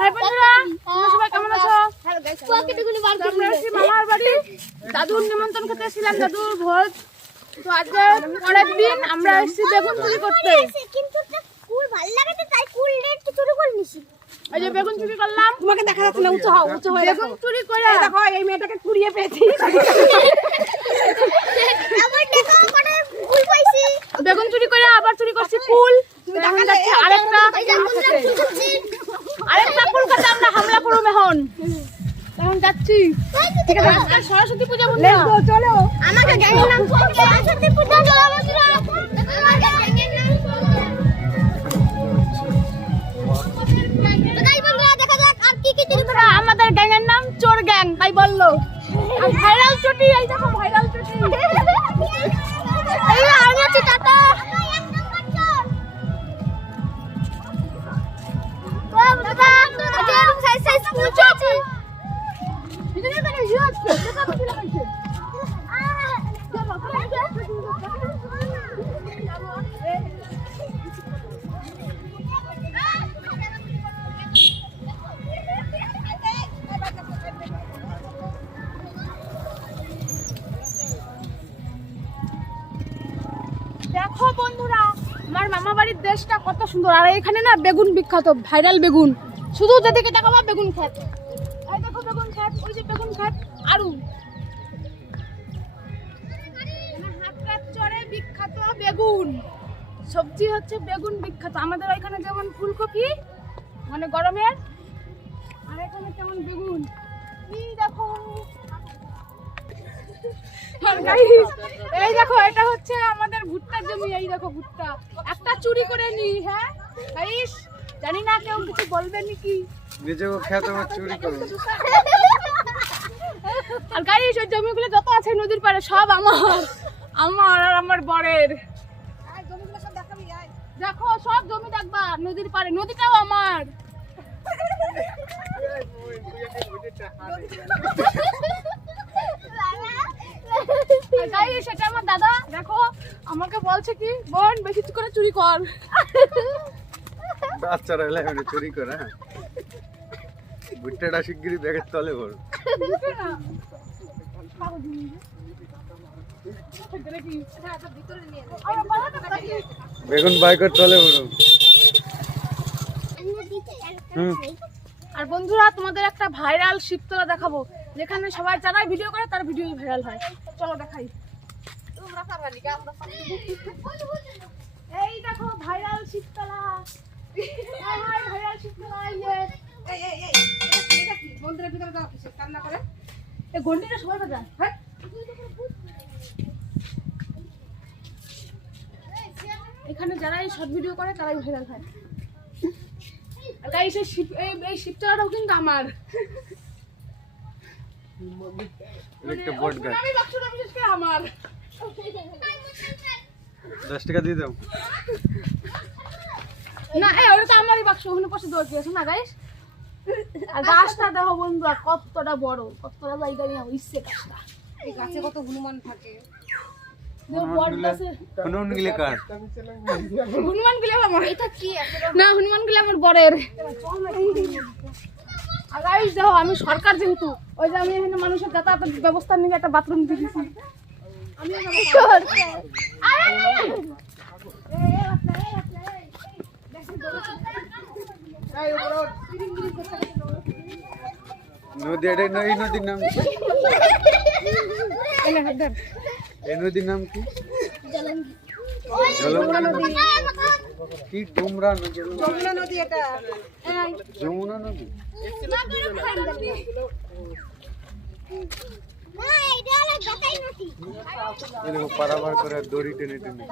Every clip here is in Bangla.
হাই বন্ধুরা, তোমরা সবাই কেমন আছো? আমরা আছি মামার বাড়ি, দাদুর নিমন্ত্রণ খেতে এসেছিলাম, দাদুর ভোজ। তো আজকে পরের দিন আমরা এসেছি বেগুন চুরি করতে। এই যে বেগুন চুরি করলাম, তোমাকে দেখা যাচ্ছে না, উঁচু হও, উঁচু হয়ে দেখো। বেগুন চুরি করে দেখো এই মেয়েটাকে কুড়িয়ে পেয়েছি। বেগুন চুরি করে আবার চুরি করছি ফুল। এখন যাচ্ছি আরেকটা ফুল খেতে, আমরা হামলা করবো এখন। এখন যাচ্ছি, ঠিক আছে? আজকে সরস্বতী পূজা বন্ধুরা, চলো। আমাকে গ্যাংয়ের নাম সরস্বতী পূজা চলো বন্ধুরা। আমাদের গ্যাংয়ের নাম চোর গ্যাং, তাই বললো। আর ভাইরাল চটি, এই দেখো ভাইরাল চটি। এই আমি আছি, টাটা। দেখো বন্ধুরা, আমার মামা বাড়ির দেশটা কত সুন্দর। আর এখানে না বেগুন বিখ্যাত, ভাইরাল বেগুন। শুধু যেদিকে দেখাবো বেগুন ক্ষেত। এই দেখো বেগুন ক্ষেত, ওই যে বেগুন ক্ষেত। আরু হাতকার চরে বিখ্যাত বেগুন, সবজি হচ্ছে বেগুন বিখ্যাত। আমাদের ওইখানে যেমন ফুলকপি মানে গরমের, আর এখানে তেমন বেগুন। এই দেখো, এই দেখো এটা হচ্ছে আমাদের ভুট্টার জমি। এই দেখো ভুট্টা একটা চুরি করে নি। হ্যাঁ গাইস, জানি না কেউ কিছু বলবে নাকি, নিজেও খেত আমার চুরি করবো। আর গাইস ওই জমিগুলো যত আছে নদীর পাড়ে সব আমার, আমার আর আমার বরের। দেখো সব জমি দেখবা নদীর পাড়ে, নদীটাও আমার। সেটা আমার দাদা। দেখো আমাকে বলছে কি, বোন বেশি করে চুরি কর। বাচ্চারা এলে এমনি চুরি করে। হ্যাঁ, ভুট্টাটা শিগগিরই ব্যাগের তলে ভর। বেগুন বাইকের তলে ভরো। আর বন্ধুরা তোমাদের একটা ভাইরাল শিবতলা দেখাবো, যেখানে সবাই যারাই ভিডিও করে তার ভিডিও ভাইরাল হয়। চলো দেখাই। এই দেখো ভাইরাল শিবতলা, ভাইরাল শিবতলা। মন্দিরের ভিতরে যাও, কিসে কান্না করে? এই ঘন্টিটা সবাই বাজায়। হ্যাঁ, এখানে যারাই শর্ট ভিডিও করে তারাই ভাইরাল হয়। আর গাইস এই শিবতলাটাও কিন্তু আমার। একটা বট গাছ। আমি বাক্সটা বিশেষ করে আমার। 10 টাকা দিয়ে দাও। না এই ওটা তো আমারই বাক্স, ওখানে পাশে দৌড় দিয়েছে না গাইস। আর গাছটা দেখো বন্ধুরা কতটা বড়, কতটা জায়গা নিয়ে ইচ্ছে গাছটা। এই গাছে কত হনুমান থাকে। হনুমান গিলে কার? হনুমান গুলো আমার। এটা কি না, হনুমান গুলো আমার বরের। আর গাইস দেখো, আমি সরকার যেহেতু, ওই যে আমি এখানে মানুষের যাতায়াতের ব্যবস্থা নিয়ে একটা বাথরুম দিয়ে দিয়েছি। আমি নদী, এই নদীর নাম কি? এই নদীর নাম কি? জলঙ্গি নদী। কি ডুমরা নদী? যমুনা নদী এটা। যমুনা নদী। পারাবার করে দড়ি টেনে টেনে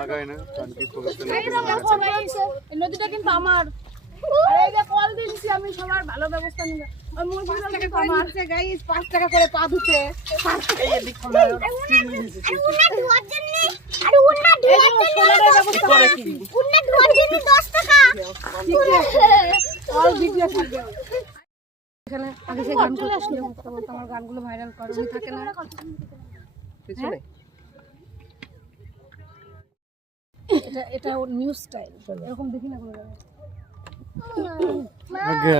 লাগায় না, নদীটা কিন্তু আমার। আর এই যে কল দিয়েছি আমি, সবার ভালো ব্যবস্থা নিয়ে। ওই মুরগিগুলো কিন্তু আমার। গাইস 5 টাকা করে পা ধুতে। এখানে আগে সে গান চলে আসলো, আমার গানগুলো ভাইরাল করে, উনি থাকে না পিছনে। এটা এটা নিউ স্টাইল, এরকম দেখি না কোনো জায়গায়। আগে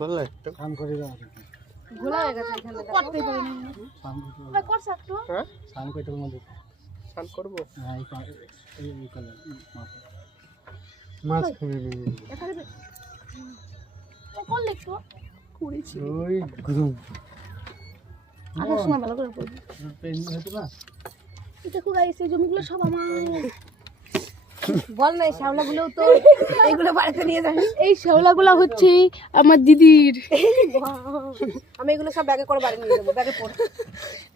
করলে তো কাম করে দাও ঘোলা হয়ে গেছে এখানে। করতেই পারি না ভাই, করছ একটু হ্যাঁ সান কইতে মধ্যে সান করব হ্যাঁ এই কালার মাছ খাবে এখানে করলে একটু করেছি ওই গুরুম আসার সময় ভালো করে করবি। পেন হতো না এটা খুব গাইস, এই জমিগুলো সব আমার। বল না, এই শ্যাওলাগুলোও তো এগুলো বাড়িতে নিয়ে যাবি। এই শেওলাগুলো হচ্ছে আমার দিদির। আমি এগুলো সব ব্যাগে করে বাড়ি নিয়ে যাবো, ব্যাগে পড়ে।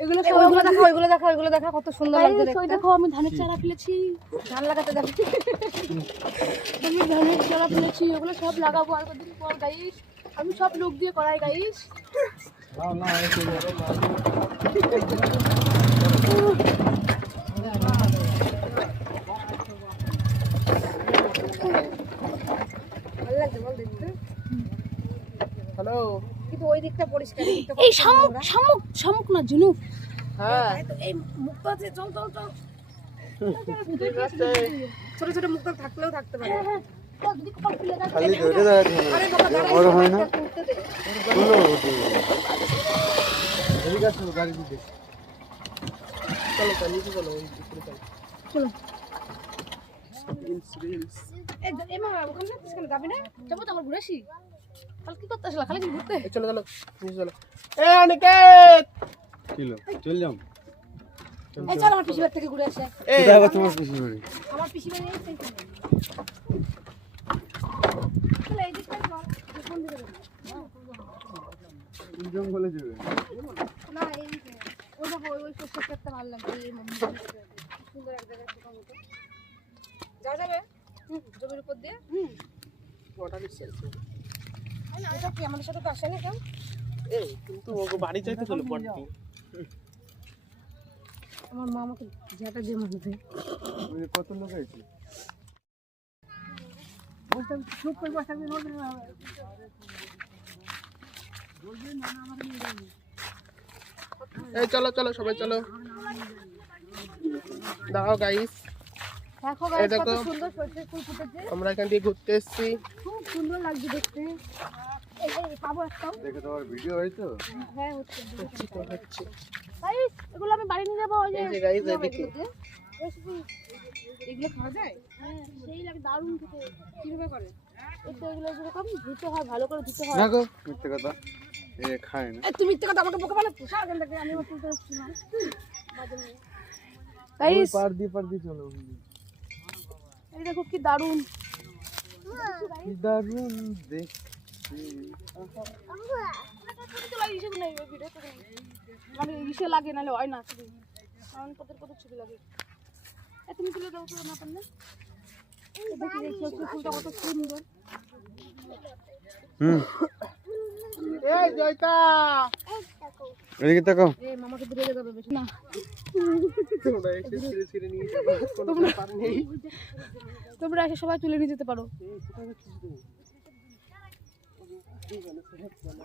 এগুলো এই ওইগুলো দেখা, ওইগুলো দেখা, ওইগুলো দেখা, কত সুন্দর লাগছে ওই দেখতে। দেখো আমি ধানের চারা ফেলেছি, ধান লাগাতে যাবি? আমি ধানের চারা ফেলেছি, ওগুলো সব লাগাবো আর কদিন পর গাইস। আমি সব লোক দিয়ে করাই গাইস। না না এই ভালো লাগছে বল দেখতে। হ্যালো কিন্তু ওই দিকটা পরিষ্কার, এই দিকটা এই শামুক শামুক শামুক না ঝিনুক। হ্যাঁ, এই মুক্তা আছে, চল চল চল। ছোট ছোট মুক্তা থাকলেও থাকতে পারে। খালি ধরে দাঁড়াতে আরে বাবা, বড় হয় না উঠতে দে। বলো এদিকে আসো গাড়ি দিতে চলো চলো নিচে চলো উপরে চলো চলো রিলস এই মা, ওখানে যাচ্ছিস যাবি না? যাবো তো আমার ঘুরে আসি। কাল কি করতে আসলা? খালি কি ঘুরতে? চলো চলো নিচে চলো এ অনিকেত কিলো চল যাও এই চল আমার পিসি বাড়ি থেকে ঘুরে আসে। এই দেখো তোমার পিছনে বাড়ি আমার পিসি বাড়ি এই সেই চল, এই দিকটা চল। কোন দিকে যাবি? জঙ্গলে যাবে না এই দিকে। ওই দেখো, ওই সরষের ক্ষেতটা ভালো লাগছে, এই সুন্দর এক জায়গায় ছোট মতো। যাওয়া যাবে? জমির উপর দিয়ে? ওটা ডিসটেন্স এটা কি আমাদের সাথে তো আসে না কেউ? এই কিন্তু ওগো বাড়ি যাইতে চলো পড়তি আমার মা আমাকে যেটা যে মনে দেয়। ওই কত লোক আছে বলতাম চুপ করে বসে থাকবি, বলবি না। এই চলো চলো সবাই চলো দাও গাইস দেখো এই গাইস, দেখো। কত সুন্দর সরষের ফুল ফুটেছে, আমরা এখান দিয়ে ঘুরতে এসেছি খুব সুন্দর লাগছে দেখতে। এই এই পাবো একটাও? দেখে তোমার ভিডিও হয়তো হ্যাঁ হচ্ছে। গাইস এগুলো আমি বাড়ি নিয়ে যাবো। ওই যে এই যে গাইস এদিকে এগুলো খাওয়া যায়? হ্যাঁ, সেই লাগে দারুণ খেতে। কিভাবে করে? এই তো এগুলো যেরকম ধুতে হয়, ভালো করে ধুতে হয়। দেখো মিথ্যে কথা এ খায় না এই তুমি মিথ্যে কথা আমাকে বোকা বানাচ্ছ সারাদিন থেকে। আমি আমার তুলতে পারছি না। ওই গাইস পার দিয়ে চলো এই দেখো কি দারুণ। কি দারুণ দেখতে মানে ইসে লাগে নাহলে হয় না ছবি, কারণ কত ছবি লাগে। তুমি তুলে দাও তো না পারলে। দেখি এই সরষের ফুলটা কত সুন্দর। এই জয়কা এদিকে তাকাও এই মামাকে দূরে যাবে বেশি না তোমরা এসে ছিঁড়ে ছিঁড়ে নিয়ে যাবে কোনো ব্যাপার নেই তোমরা এসে সবাই তুলে নিয়ে যেতে পারো।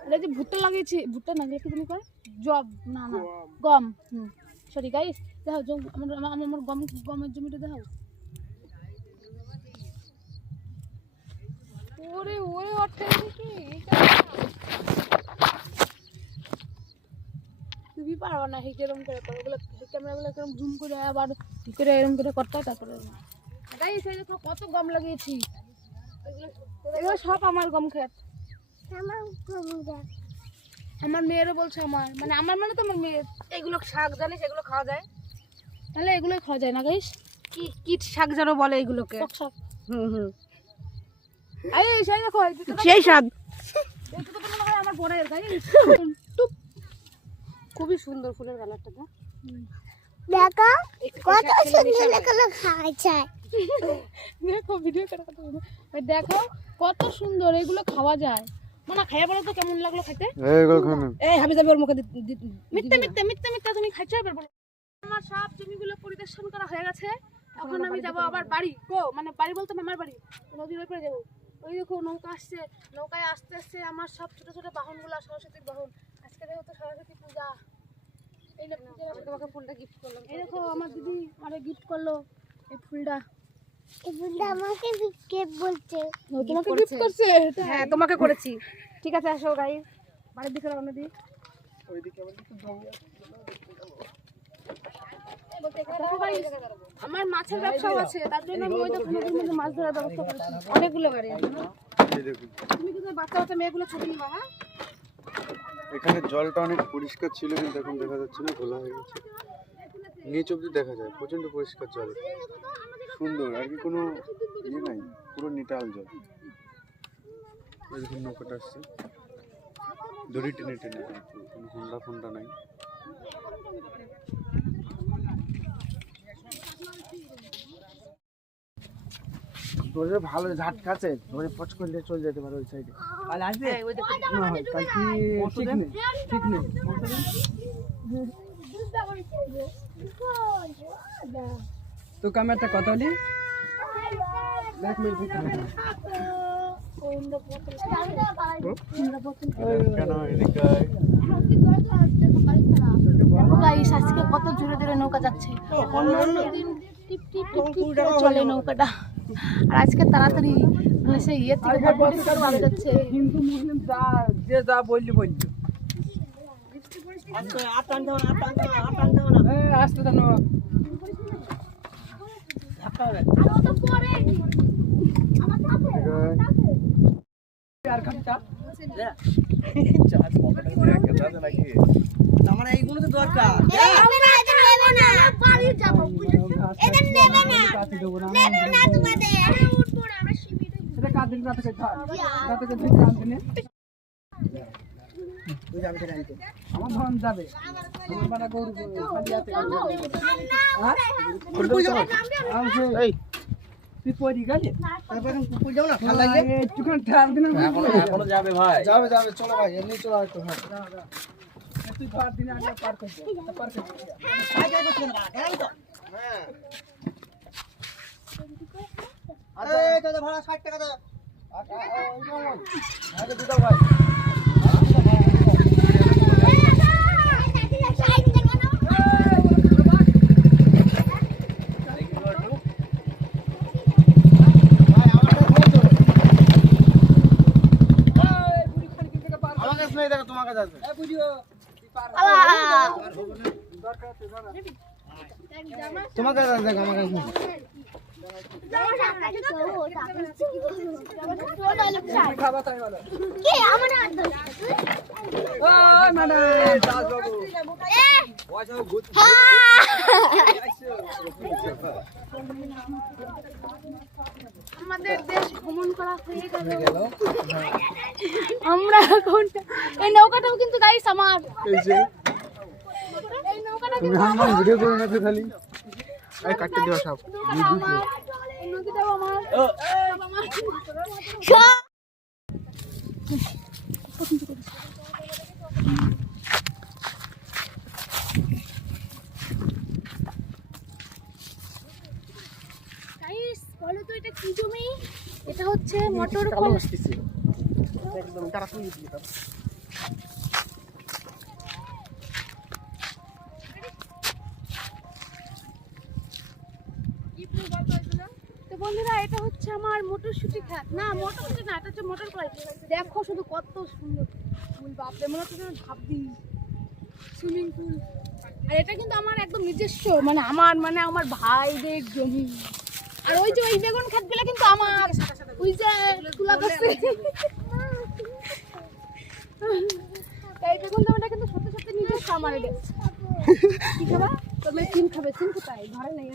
এটা যে ভুট্টা লাগিয়েছি, ভুট্টা না কি তুমি কয় জব না না গম। সরি গাইস, দেখো আমার গমের জমিটা দেখো। ওরে ওরে অটকে কি তুমি পারো না হিট এরকম করে করো। ওগুলো ক্যামেরাগুলো এরকম জুম করে আবার ভিতরে এরকম করে করতে হয়। তারপরে গাইস এই দেখো কত গম লাগিয়েছি। এগুলো সব আমার গম ক্ষেত। আমার মেয়েরও বলছে আমার, মানে আমার মানে তো আমার মেয়ের। এগুলো শাক জানিস, এগুলো খাওয়া যায়? তাহলে এগুলোই খাওয়া যায় না গাইস? কি কি শাক যেন বলে এগুলোকে? টক শাক। হুম এই সেই দেখো এই দুটো সেই শাক। তো মনে হয় আমার বড়ের গাইস। টুপ খুবই সুন্দর ফুলের কালারটা। দেখো কত সুন্দর সুন্দর লাগলো খাইছে। দেখো ভিডিও করে কত সুন্দর। ওই দেখো কত সুন্দর, এগুলো খাওয়া যায়। মনে খাইয়া বলো তো কেমন লাগলো খেতে? এইগুলো খাও না এই হাবি যাবি ওর মুখে মিথ্যা তুমি খাইছো এবার বলো। আমার সব জমিগুলো পরিদর্শন করা হয়ে গেছে। এখন আমি যাব আবার বাড়ি। মানে বাড়ি বলতে আমার বাড়ি, নদীর ওই পারে যাবো। ওই দেখো নৌকা আসছে, নৌকায় আসতে আসতে আমার সব ছোট ছোট বাহনগুলো, সরস্বতীর বাহন। আজকে দেখো তো সরস্বতী পূজা। আমি তোমাকে ফুলটা গিফট করলাম। এই দেখো আমার দিদি আরে গিফট করলো এই ফুলটা। এই ফুলটা আমাকে কে বলছে? তোমাকে গিফট করছে? হ্যাঁ তোমাকে করেছি। ঠিক আছে আসো গাইস, বাড়ির দিকে রওনা দিই। ওইদিকে আবার কিছু জমি আছে। দেখো guys, আমার মাছের ব্যবসাও আছে, তার জন্য আমি ওই দোকানের মধ্যে মাছ ধরার ব্যবস্থা করেছি। অনেকগুলো গাড়ি আছে না? এই দেখুন তুমি কিন্তু বাচ্চা বাচ্চা মেয়েগুলো ছবি নিবা। হ্যাঁ এখানে জলটা অনেক পরিষ্কার ছিল কিন্তু এখন দেখা যাচ্ছে না, ঘোলা হয়ে গেছে। নিচ অব্দি দেখা যায়, প্রচন্ড পরিষ্কার জল, সুন্দর, আর কি কোনো ইয়ে নাই, পুরো নিটাল জল। এই দেখুন নৌকাটা আসছে, দড়ি টেনে টেনে, কোনো হুন্ডা ফুন্ডা নাই। ধরে ভালো ঝাটকা আছে, ধরে পচ করলে চলে যেতে পারে ওই সাইডে। কাল আসবে? না হয়, কাল কি ঠিক নেই, ঠিক নেই। তো ক্যামেরাটা কত হলি? এক মিনিট কেন এদিকে আয়। দেখো guys, আজকে কত জোরে জোরে নৌকা যাচ্ছে। অন্য দিন টিপ টিপ টিপ টিপ করে চলে নৌকাটা, আর আজকে তাড়াতাড়ি মানে সেই ইয়ে থেকে ভালো যাচ্ছে। হিন্দু মুসলিম যে যা বললি বললি। আসতে জানো আর খামটা আমার এইগুলো তো দরকার। সেটা কাদিন রাতে আমার ধন যাবে, গরু খালি আছে। তুই পরি গেলে একটুখানি ঠার দিন যাবে ভাই, যাবে যাবে, চলো ভাই, এমনি চলো একটু। তুই ঘর দিনে আগে পার করতে ভাড়া 60 টাকা দাও। ভাই তোমার কাছে আসবে। তোমার কাছে আসবে, আমার কাছে না। খাবার তাই বলো। ওই মানে দাসবাবু আমাদের দেশ ভ্রমণ করা হয়ে গেল। আমরা এখন এই নৌকাটাও কিন্তু গাইস আমার, এই যে এই নৌকাটা তুমি কিন্তু আমার ভিডিও করে না তো খালি এই কাটতে দিও সব। আমার, এই নৌকাটাও আমার, সব আমার। গাইস বলো তো এটা কি জমি? এটা হচ্ছে মটর কলা। একদম তাড়াতাড়ি দিয়ে দাও। তো বন্ধুরা এটা হচ্ছে আমার মটরশুটি খাত, না মটরশুটি না, এটা হচ্ছে মটর কলাই। দেখো শুধু কত সুন্দর ফুল, বাপরে মনে হচ্ছে যেন ভাবছি সুইমিং পুল। আর এটা কিন্তু আমার একদম নিজস্ব, মানে আমার ভাইদের জমি। আর ওই যে ওই বেগুন ক্ষেতগুলো কিন্তু আমার, ওই যে তুলা গাছে এই বেগুন জমিটা কিন্তু সত্যি সত্যি নিজস্ব আমার। এটা কি খাবা? তবে সিম খাবে, সিম কোথায়? ঘরে নেই,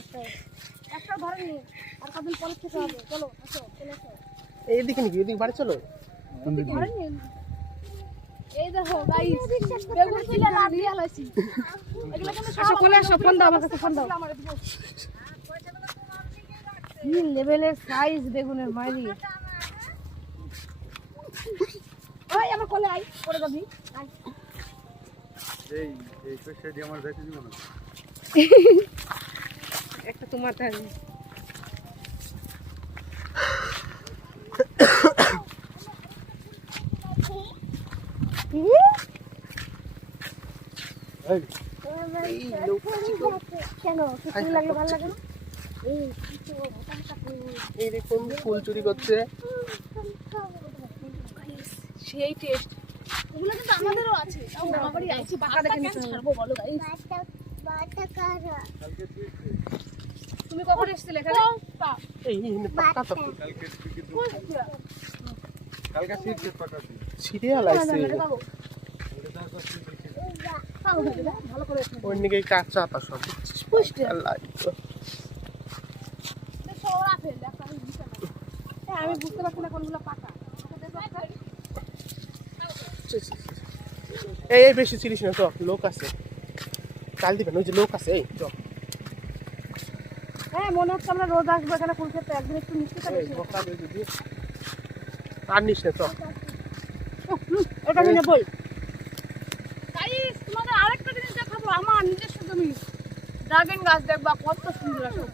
একটা ঘরে নেই, আর কদিন পরে খেতে হবে। চলো আসো, চলে আসো। এইদিকে নাকি? এদিকে বাড়ি চলো। ঘরে নেই। এই দেখো গাইস, বেগুন ছিল লাভ দিয়ে লাইছি। এগুলো কিন্তু আসো কোলে আসো, ফোন দাও আমার কাছে, ফোন দাও। কি লেভেলের সাইজ বেগুনের মাইরি। ওই আমার কোলে আই, পড়ে যাবি। এই এই পেশাটি আমার দেখে দিও না। একটা তোমার তাই এই কেন ফুল লাগলে ভালো লাগে না? এই দেখুন ফুল চুরি করছে। সেই টেস্ট ওগুলো কিন্তু আমাদেরও আছে তাও আমারই আছে পাকা দেখে নিতে ছাড়বো বলো গাইস তুমি কখন এসেছিলে এখানে? এই পাকা তো কালকে শীত পাকাছি সিরিয়াল আছে ভালো করে ওর নিকে কাঁচা তা সব পুষ্টি আল্লাহ সরা ফেল একটা আমি বুঝতে পারছি না কোনগুলো পাকা। এই বেশি চিনিস না তো লোক আছে কাল দিবেন ওই যে লোক আছে এই তো হ্যাঁ মনে হচ্ছে আমরা রোজ আসবো এখানে ফুল খেতে, একদিন একটু মিষ্টি খাবে। আর নিস না তো ওটা নিয়ে বল। গাইস তোমাদের আরেকটা জিনিস দেখাবো আমার নিজস্ব জমি ড্রাগন গাছ দেখবা কত সুন্দর আছে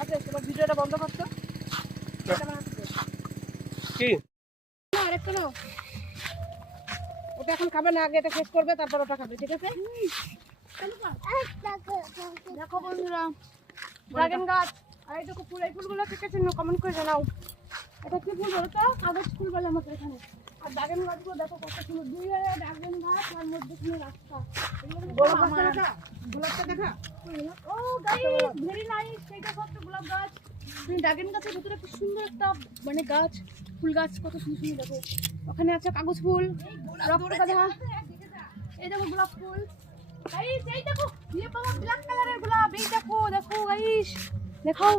আচ্ছা তোমার ভিডিওটা বন্ধ করতো কি আরেকটা নাও, ওটা এখন খাবে না, আগে এটা শেষ করবে তারপর ওটা খাবে, ঠিক আছে? দেখো বন্ধুরা ড্রাগন গাছ আর এই দেখো ফুল এই ফুলগুলো থেকে চিহ্ন কমেন্ট করে জানাও এটা কি ফুল বলো তো কাগজ ফুল বলে আমাদের এখানে আর ড্রাগন গাছগুলো দেখো কত সুন্দর দুই ড্রাগন গাছ আর মধ্যে কোনো রাস্তা গোলাপটা দেখা, গোলাপটা দেখা। ও গাইস ভেরি নাইস সেইটা কত গোলাপ গাছ তুমি ড্রাগন গাছের ভিতরে খুব সুন্দর একটা মানে গাছ ফুল গাছ কত সুন্দর সুন্দর দেখো ওখানে আছে কাগজ ফুল রক্তগাঁধা এই দেখো গোলাপ ফুল গাইস এই দেখো ये বাবা ব্ল্যাক কালারের গোলাপ এই দেখো দেখো গাইস দেখাও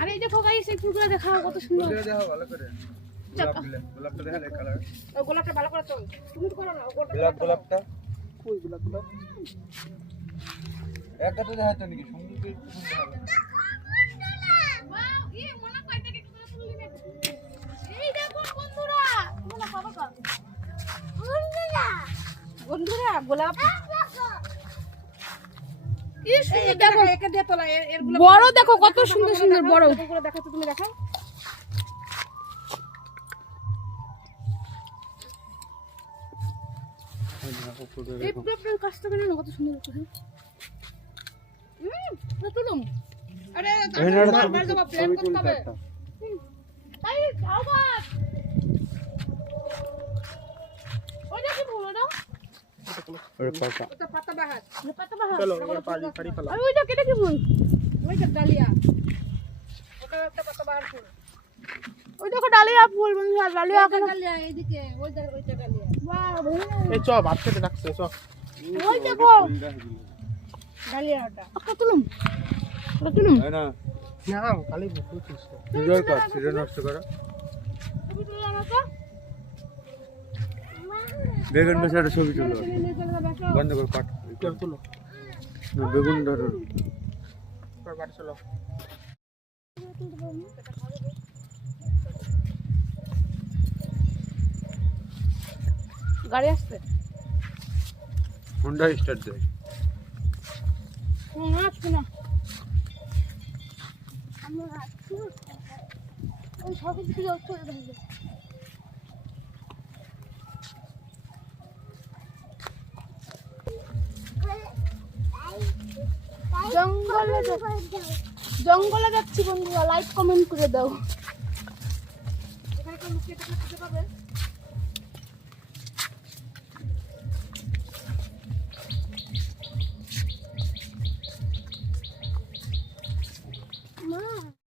আর এই দেখো গাইস এই ফুলগুলো দেখাও কত সুন্দর দেখো ভালো করে গোলাপটা দেখা দেখ কালার ওই গোলাপটা ভালো করে চল, তুমি তো করো না, ও গোলাপটা কই গুলো একটা তো দেখা তো নাকি সুন্দর করে ওয়াও এই মনে কয়টা কি তোমরা ফুল নিয়ে এই দেখো বন্ধুরা তোমরা বাবা কা বন্ধুরা গোলাপ কি সুন্দর দেখো একে দিয়ে তোলা, এর গুলো বড় দেখো কত সুন্দর সুন্দর বড় করে দেখাচ্ছ, তুমি দেখাও। এই পুরো কাজটা করে না কত সুন্দর হচ্ছে তুলুম আরে এখানে বারবার যাবো, প্ল্যান করতে হবে। তাই যাও বাস ওই দেখো বলো না ওরে পাপা ওটা পাতা বাহার, পাতা বাহা চলো এবার পারি পারি ফেলা আর ওই দেখো এটা কি ফুল ওইটা ডালিয়া, ওটা একটা পাতা বাহার ফুল। ওই দেখো ডালিয়া ফুল বন্ধুরা ডালিয়া ওইটা ডালিয়া এইদিকে, ওইটা ডালিয়া। বাহ এই চ ভাত খেতে রাখছে চ ওই দেখো ডালিয়া ওটা। ওটা তুলুম ওটা তুলুম না না খালি বুঝছিস তো নিজের কাজ সেটা নষ্ট করা তুমি তুলে আনো তো বেগুন বেশি একটা ছবি তুলো নিয়ে চলে যাবে আসো বন্ধ কর কাট কেউ তুলো না বেগুন ধরো বাড়ি চলো গাড়ি আসছে, হোন্ডা স্টার্ট দে না আসবে না আমরা ওই সব কিছু চলে যাবে জঙ্গলে যাচ্ছি বন্ধুরা লাইক কমেন্ট করে দাও এখানে কেউ লুকিয়ে থাকলে খুঁজে পাবে।